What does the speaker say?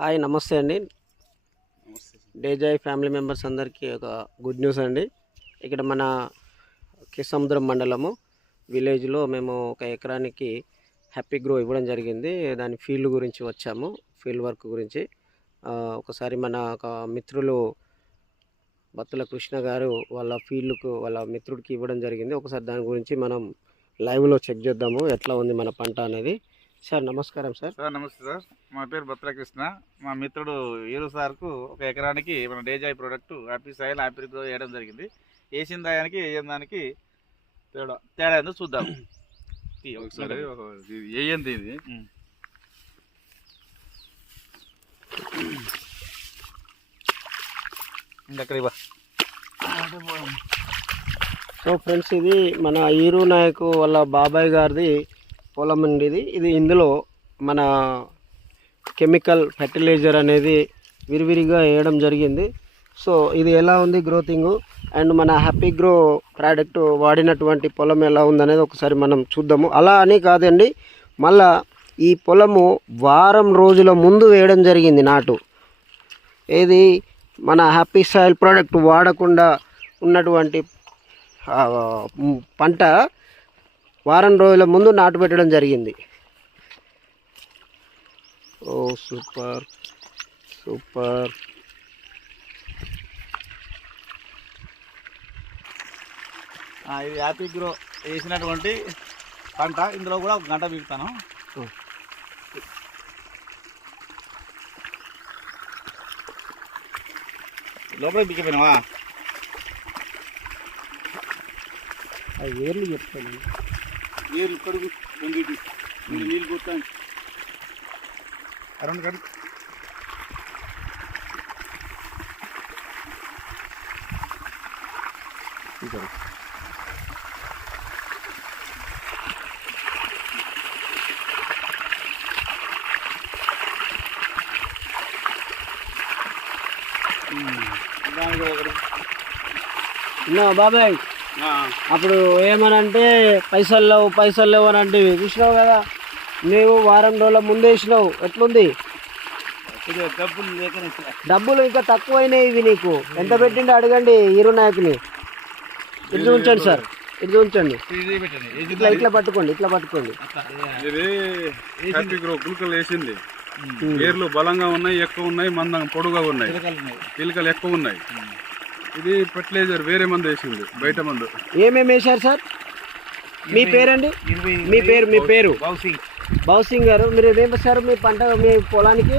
Hi నమస్తే అండి. డేజాయ్ family members అందరికీ ఒక గుడ్ న్యూస్ అండి. ఇక్కడ మన కిసముద్రం మండలము విలేజ్లో మేము ఒక ఎకరానికి హ్యాపీ గ్రో ఇవ్వడం జరిగింది. దాని ఫీల్డ్ గురించి వచ్చాము, ఫీల్డ్ వర్క్ గురించి. ఒకసారి మన ఒక మిత్రులు బత్తుల కృష్ణ గారు వాళ్ళ ఫీల్డ్కు వాళ్ళ మిత్రుడికి ఇవ్వడం జరిగింది. ఒకసారి దాని గురించి మనం లైవ్లో చెక్ చేద్దాము ఎట్లా ఉంది మన పంట అనేది. సార్ నమస్కారం. సార్ నమస్తే సార్, మా పేరు బత్తుల కృష్ణ. మా మిత్రుడు ఈరు సార్కు ఒక ఎకరానికి మన డేజాయ్ product happy soil happy grow వేయడం జరిగింది. వేసిన దానికి వేయని దానికి తేడా ఏందో చూద్దాం. ఏంది ఇది? సో ఫ్రెండ్స్, ఇది మన ఈరు నాయకు వాళ్ళ బాబాయ్ గారిది పొలం అండి. ఇది ఇందులో మన కెమికల్ ఫెర్టిలైజర్ అనేది విరివిరిగా వేయడం జరిగింది. సో ఇది ఎలా ఉంది గ్రోతింగ్ అండ్ మన హ్యాపీ గ్రో ప్రోడక్ట్ వాడినటువంటి పొలం ఎలా ఉందనేది ఒకసారి మనం చూద్దాము. అలా అని కాదండి, మళ్ళా ఈ పొలము వారం రోజుల ముందు వేయడం జరిగింది నాటు. ఏది మన హ్యాపీ సాయిల్ ప్రోడక్ట్ వాడకుండా ఉన్నటువంటి పంట వారం రోజుల ముందు నాటు పెట్టడం జరిగింది. ఓ సూపర్ సూపర్. ఇది హ్యాపీ గ్రో వేసినటువంటి పంట. ఇందులో కూడా ఒక గంట పీకుతాను. లోపల పీకిపోయినావా? అది వేర్లు చెప్తాను. నీళ్ళు కడుగు, నీళ్ళు పోతాను. రెండు కడుగు. బాబాయ్, అప్పుడు ఏమనంటే పైసలు లేవు అని అంటే చూసినావు కదా, నీవు వారం రోజుల ముందు వేసినావు. ఎట్లుంది? డబ్బులు ఇంకా తక్కువైనాయి. ఇవి నీకు ఎంత పెట్టిండి అడగండి ఈరు నాయకుని. ఇటు ఉంచండి సార్, ఇటు ఉంచండి. ఇట్లా పట్టుకోండి. ఇది హ్యాపీ గ్రో గుల్కలు వేసింది. వేర్లు బలంగా ఉన్నాయి, ఎక్కువ ఉన్నాయి, మందంగా పొడుగా ఉన్నాయి, పిలకలు ఎక్కువ ఉన్నాయి. ఇది ఫెర్టిలైజర్ వేరే మందు వేసింది, బయట మందు. ఏమేమి వేశారు సార్? మీ పేరండి? మీ పేరు? బౌసింగ్ గారు, మీరు ఏం వేశారు మీ పంట మీ పొలానికి?